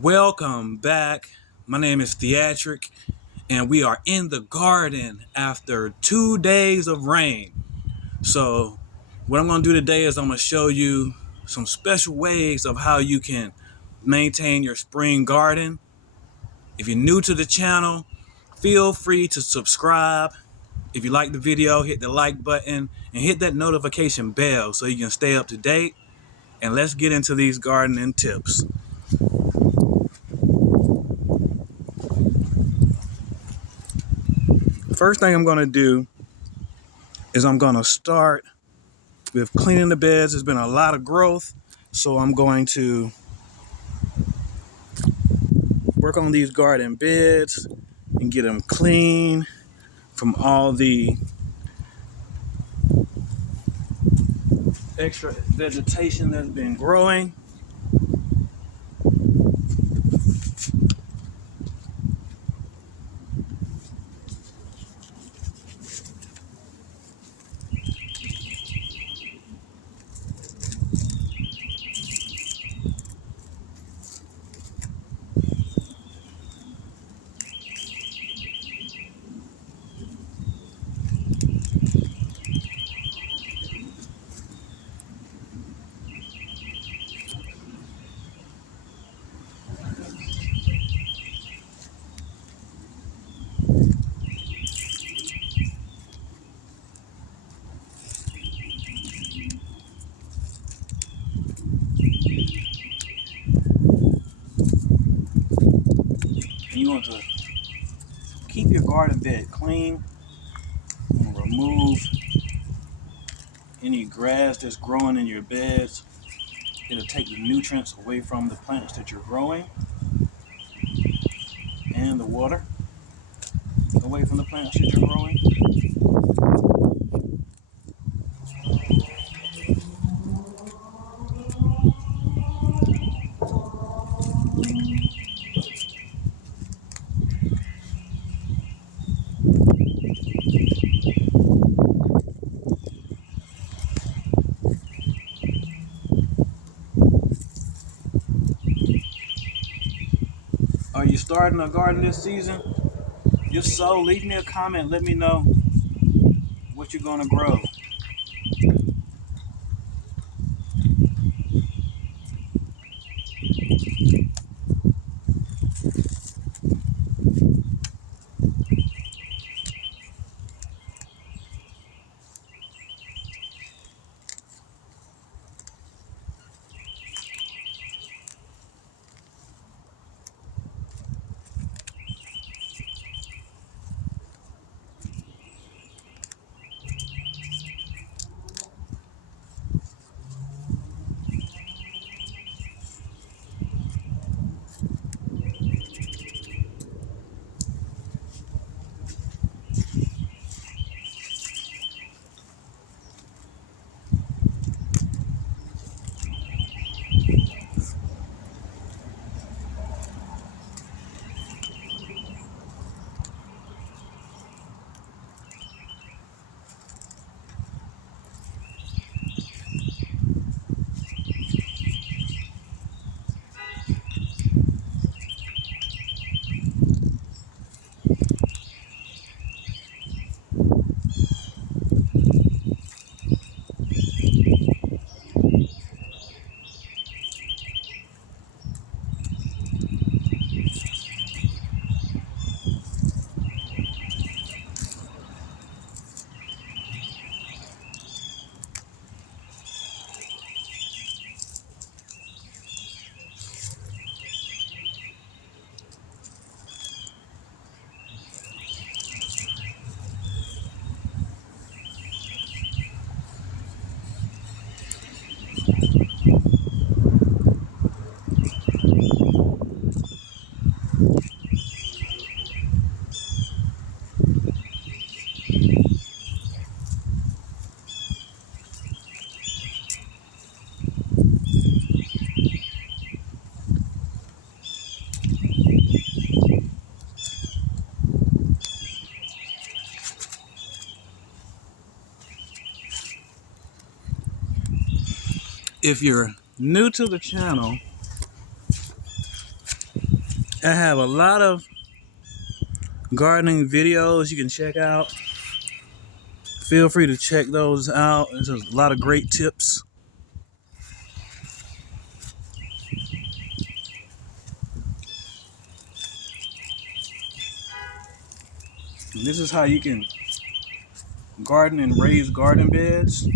Welcome back. My name is Theatric, and we are in the garden after 2 days of rain. So, what I'm going to do today is I'm going to show you some special ways of how you can maintain your spring garden. If you're new to the channel, feel free to subscribe. If you like the video, hit the like button and hit that notification bell so you can stay up to date. And let's get into these gardening tips. First thing I'm going to do is I'm going to start with cleaning the beds. There's been a lot of growth, so I'm going to work on these garden beds and get them clean from all the extra vegetation that's been growing. And you want to keep your garden bed clean and remove any grass that's growing in your beds. It'll take the nutrients away from the plants that you're growing and the water away from the plants that you're growing. Are you starting a garden this season? If so, leave me a comment. Let me know what you're going to grow. If you're new to the channel, I have a lot of gardening videos you can check out. Feel free to check those out. There's a lot of great tips. And this is how you can garden and raise garden beds.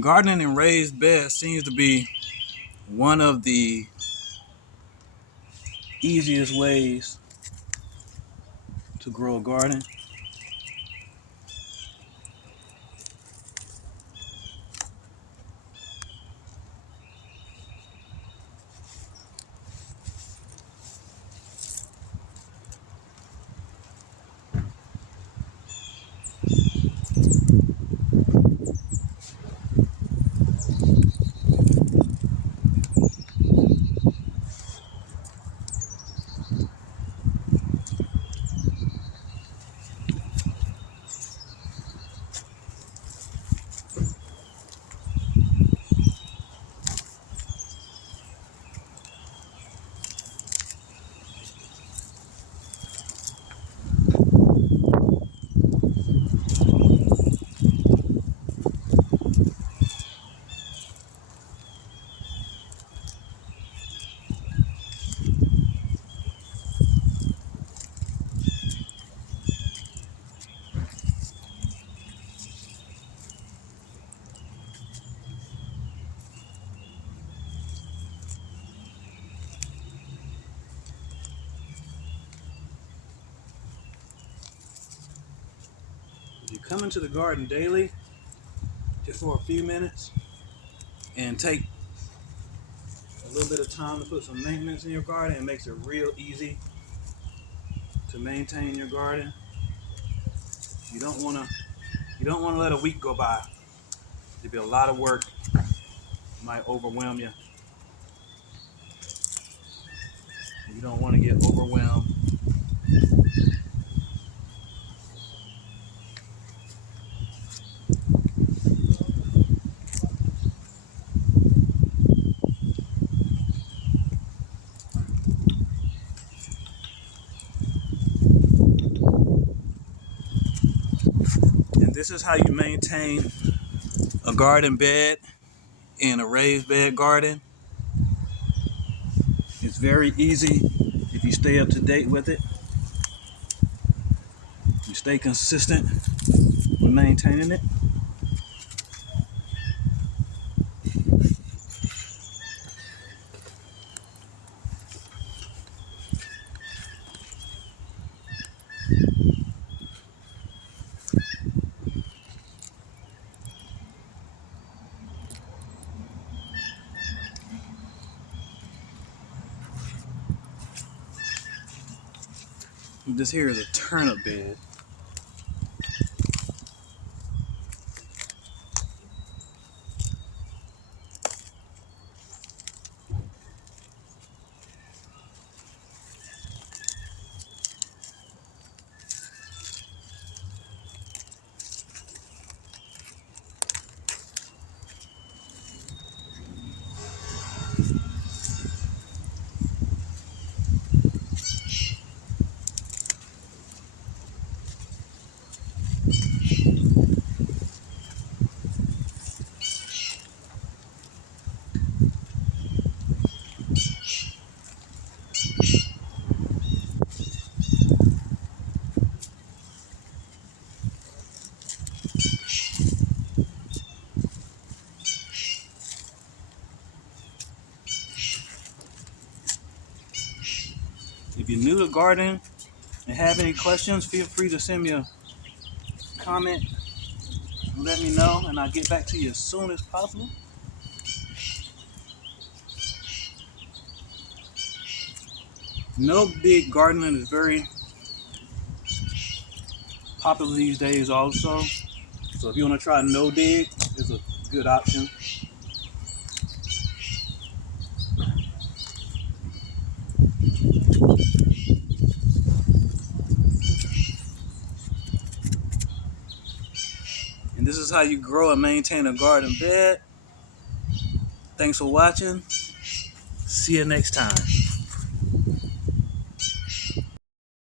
Gardening and raised beds seems to be one of the easiest ways to grow a garden. You come into the garden daily, just for a few minutes, and take a little bit of time to put some maintenance in your garden. It makes it real easy to maintain your garden. You don't want to let a week go by. There'll be a lot of work. It might overwhelm you. You don't want to get overwhelmed. And this is how you maintain a garden bed in a raised bed garden. It's very easy if you stay up to date with it. You stay consistent with maintaining it. This here is a turnip bed. If you're new to gardening and have any questions, feel free to send me a comment and let me know, and I'll get back to you as soon as possible. No big gardening is very popular these days also. So So if you want to try no dig, it's a good option. And this is how you grow and maintain a garden bed. Thanks for watching. See you next time.